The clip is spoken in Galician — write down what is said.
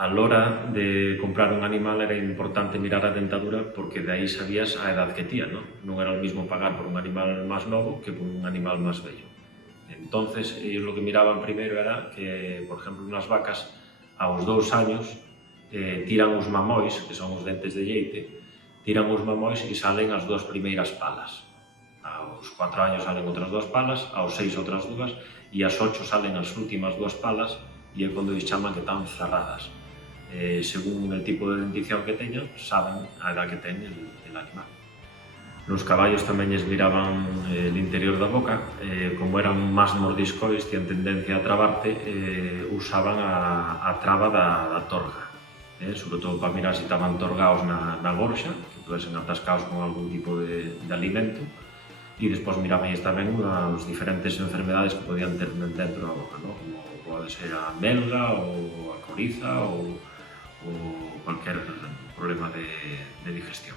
a l'hora de comprar un animal era importante mirar a dentadura porque de aí sabías a edad que tía, ¿no? Non era o mismo pagar por un animal máis novo que por un animal máis vello. Entonces, ellos lo que miraban primeiro era que, por exemplo, nas vacas, aos 2 años, tiran os mamóis, que son os dentes de lleite, tiran os mamóis e salen as 2 primeiras palas. Aos 4 años salen outras 2 palas, aos 6 outras 2, e aos 8 salen as últimas 2 palas, e é cando eles chaman que están cerradas. Según el tipo de dentición que teñan, saben a edad que ten el animal. Los caballos tamén lles miraban el interior da boca, como eran máis mordiscois, tian tendencia a trabarte, usaban a traba da torga, sobre todo para mirar se estaban torgados na gorxa, que podesen atascados con algún tipo de alimento, e despois miraban tamén as diferentes enfermedades que podían ter dentro da boca, ¿no? Como pode ser a melga ou a coriza ou cualquier problema de digestión.